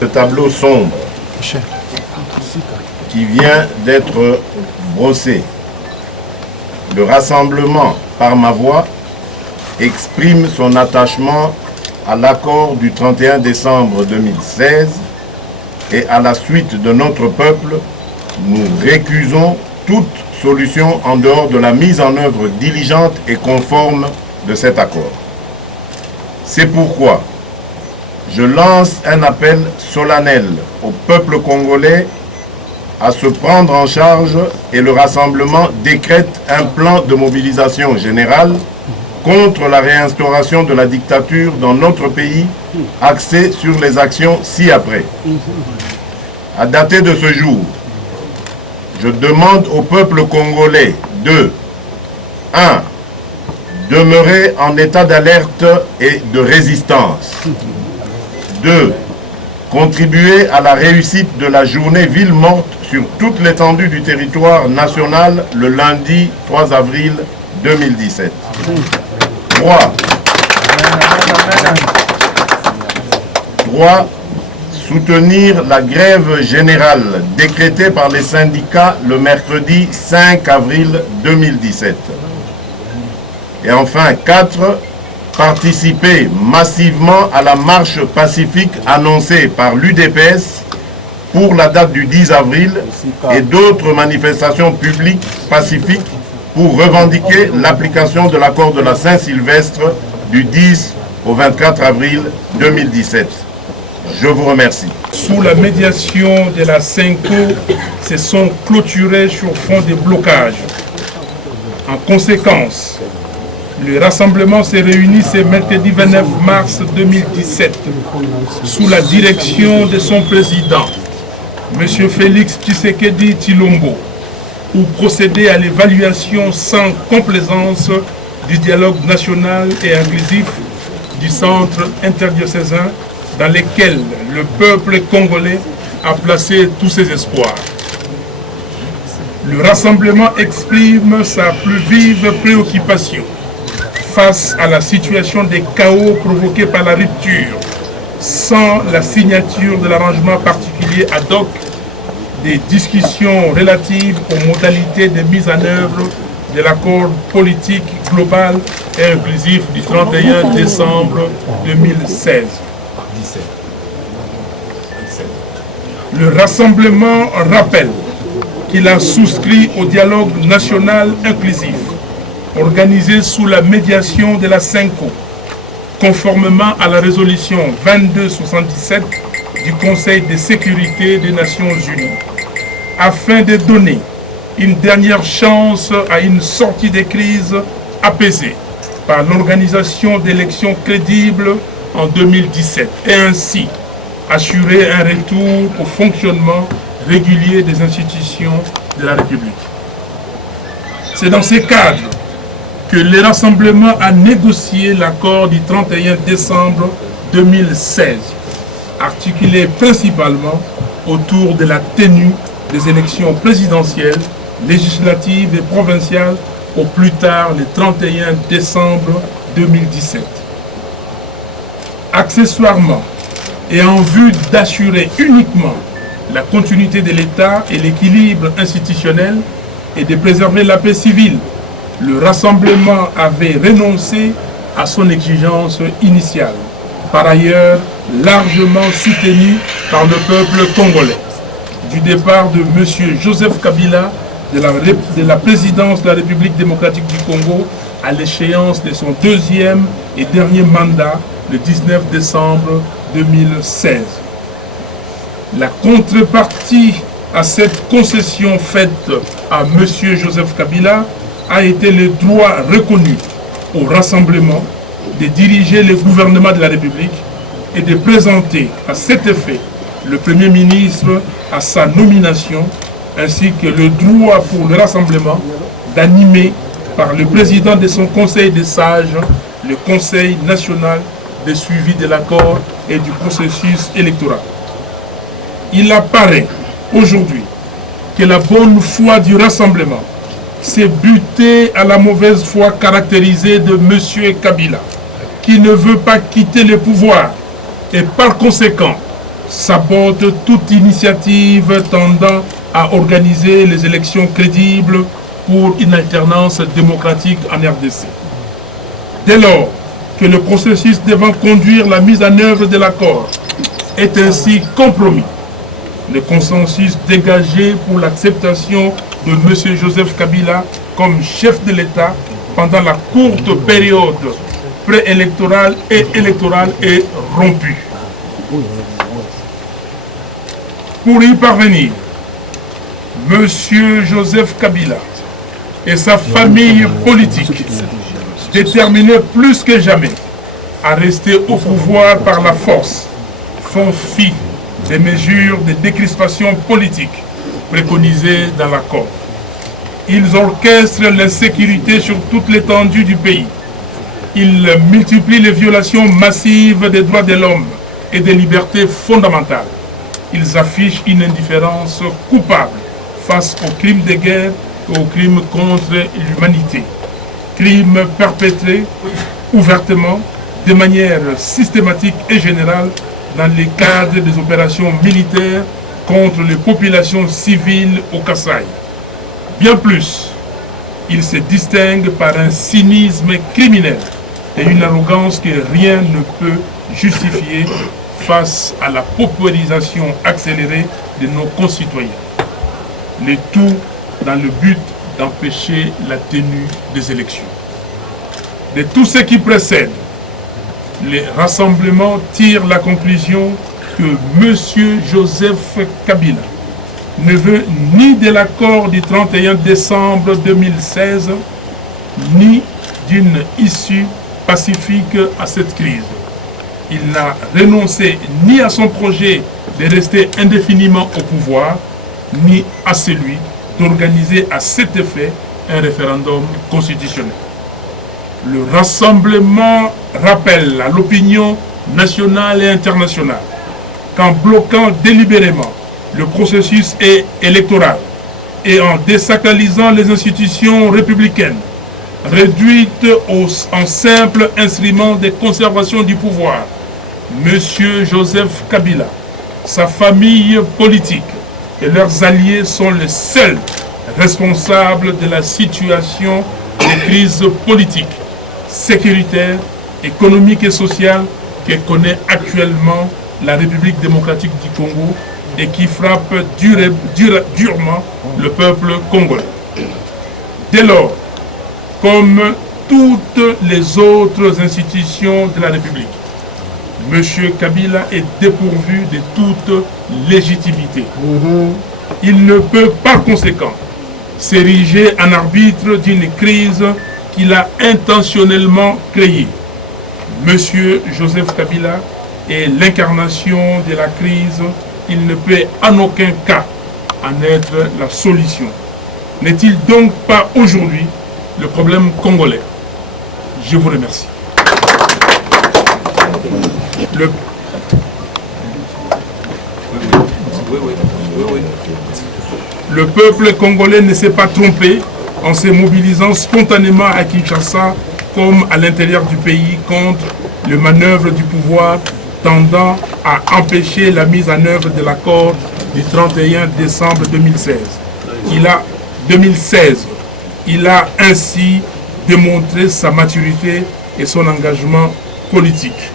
Ce tableau sombre qui vient d'être brossé, le rassemblement par ma voix exprime son attachement à l'accord du 31 décembre 2016 et à la suite de notre peuple, nous récusons toute solution en dehors de la mise en œuvre diligente et conforme de cet accord. C'est pourquoi je lance un appel solennel au peuple congolais à se prendre en charge et le rassemblement décrète un plan de mobilisation générale contre la réinstauration de la dictature dans notre pays, axé sur les actions ci-après. À dater de ce jour, je demande au peuple congolais de 1. Demeurer en état d'alerte et de résistance. 2. Contribuer à la réussite de la journée ville morte sur toute l'étendue du territoire national le lundi 3 avril 2017. 3. Soutenir la grève générale décrétée par les syndicats le mercredi 5 avril 2017. Et enfin, 4. Participer massivement à la marche pacifique annoncée par l'UDPS pour la date du 10 avril et d'autres manifestations publiques pacifiques pour revendiquer l'application de l'accord de la Saint-Sylvestre du 10 au 24 avril 2017. Je vous remercie. Sous la médiation de la CENCO, se sont clôturés sur fond de blocage. En conséquence, le rassemblement s'est réuni ce mercredi 29 mars 2017 sous la direction de son président, M. Félix Tshisekedi Tshilombo, pour procéder à l'évaluation sans complaisance du dialogue national et inclusif du centre interdiocésain dans lequel le peuple congolais a placé tous ses espoirs. Le rassemblement exprime sa plus vive préoccupation face à la situation des chaos provoqués par la rupture, sans la signature de l'arrangement particulier ad hoc des discussions relatives aux modalités de mise en œuvre de l'accord politique global et inclusif du 31 décembre 2016. Le rassemblement rappelle qu'il a souscrit au dialogue national inclusif organisé sous la médiation de la CENCO, conformément à la résolution 2277 du Conseil de sécurité des Nations Unies, afin de donner une dernière chance à une sortie de crise apaisée par l'organisation d'élections crédibles en 2017 et ainsi assurer un retour au fonctionnement régulier des institutions de la République. C'est dans ces cadres que le rassemblement a négocié l'accord du 31 décembre 2016, articulé principalement autour de la tenue des élections présidentielles, législatives et provinciales au plus tard le 31 décembre 2017. Accessoirement, et en vue d'assurer uniquement la continuité de l'État et l'équilibre institutionnel et de préserver la paix civile, le rassemblement avait renoncé à son exigence initiale, par ailleurs largement soutenue par le peuple congolais. Du départ de M. Joseph Kabila de la présidence de la République démocratique du Congo à l'échéance de son deuxième et dernier mandat le 19 décembre 2016. La contrepartie à cette concession faite à M. Joseph Kabila a été le droit reconnu au rassemblement de diriger le gouvernement de la République et de présenter à cet effet le Premier ministre à sa nomination, ainsi que le droit pour le rassemblement d'animer par le président de son conseil des sages le Conseil national de suivi de l'accord et du processus électoral. Il apparaît aujourd'hui que la bonne foi du rassemblement s'est butée à la mauvaise foi caractérisée de M. Kabila, qui ne veut pas quitter le pouvoir et par conséquent sabote toute initiative tendant à organiser les élections crédibles pour une alternance démocratique en RDC. Dès lors que le processus devant conduire la mise en œuvre de l'accord est ainsi compromis, le consensus dégagé pour l'acceptation de M. Joseph Kabila comme chef de l'État pendant la courte période préélectorale et électorale est rompu. Pour y parvenir, M. Joseph Kabila et sa famille politique, déterminés plus que jamais à rester au pouvoir par la force, font fi des mesures de décrispation politique préconisées dans l'accord. Ils orchestrent l'insécurité sur toute l'étendue du pays. Ils multiplient les violations massives des droits de l'homme et des libertés fondamentales. Ils affichent une indifférence coupable face aux crimes de guerre et aux crimes contre l'humanité. Crimes perpétrés ouvertement, de manière systématique et générale dans le cadre des opérations militaires contre les populations civiles au Kasaï. Bien plus, ils se distinguent par un cynisme criminel et une arrogance que rien ne peut justifier face à la paupérisation accélérée de nos concitoyens. Le tout dans le but d'empêcher la tenue des élections. De tout ce qui précède, les rassemblements tirent la conclusion que M. Joseph Kabila ne veut ni de l'accord du 31 décembre 2016, ni d'une issue pacifique à cette crise. Il n'a renoncé ni à son projet de rester indéfiniment au pouvoir, ni à celui d'organiser à cet effet un référendum constitutionnel. Le rassemblement rappelle à l'opinion nationale et internationale qu'en bloquant délibérément le processus électoral et en désacralisant les institutions républicaines, réduites en simple instrument de conservation du pouvoir, M. Joseph Kabila, sa famille politique et leurs alliés sont les seuls responsables de la situation de crise politique, sécuritaire, économique et sociale que connaît actuellement la République démocratique du Congo et qui frappe durement le peuple congolais. Dès lors, comme toutes les autres institutions de la République, M. Kabila est dépourvu de toute légitimité. Il ne peut par conséquent s'ériger en arbitre d'une crise qu'il a intentionnellement créée. M. Joseph Kabila est l'incarnation de la crise. Il ne peut en aucun cas en être la solution. N'est-il donc pas aujourd'hui le problème congolais? Je vous remercie. Le peuple congolais ne s'est pas trompé en se mobilisant spontanément à Kinshasa comme à l'intérieur du pays contre les manœuvres du pouvoir tendant à empêcher la mise en œuvre de l'accord du 31 décembre 2016. Il a ainsi démontré sa maturité et son engagement politique.